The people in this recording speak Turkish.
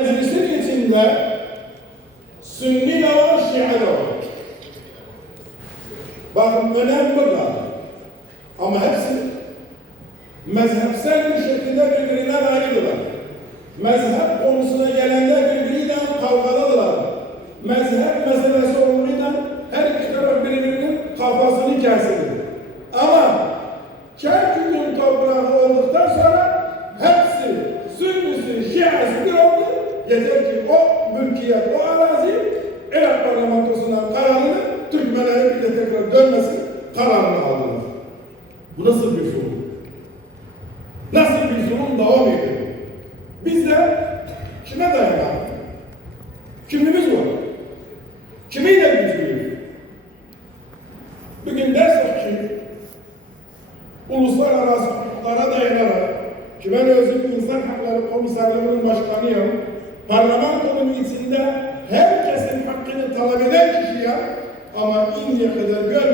Meclisin içinde Sünni de var, Şia de var. Bakın önemli burada. Ama hepsi mezhepsel bir şekilde birbirinden ayrıdılar. Mezhep konusuna gelenler birbiriyle kavgalıdırlar. Mezhep meselesi olduğundan her iki taraf birbirinin kafasını kesilir. Ama Kerkük'ün toprağı olduktan sonra hepsi Sünnisi, Şiası bir oldu. Yeter ki o mülkiyet, o arazi Irak parlamentosundan kararını Türkmenlerin bir de tekrar dönmesi kararını aldılar. Bu nasıl bir sorun? Nasıl bir sorun devam ediyor? Biz de kime dayanalım? Kimimiz var? Kimiyle güçlüyüz? Bugün dersek ki uluslararası hukuklara dayanarak ki ben özüm insan hakları komiserliğinin başkanıyım, parlamentonun içinde herkesin hakkını talep eden kişiye ama indiye kadar görmeden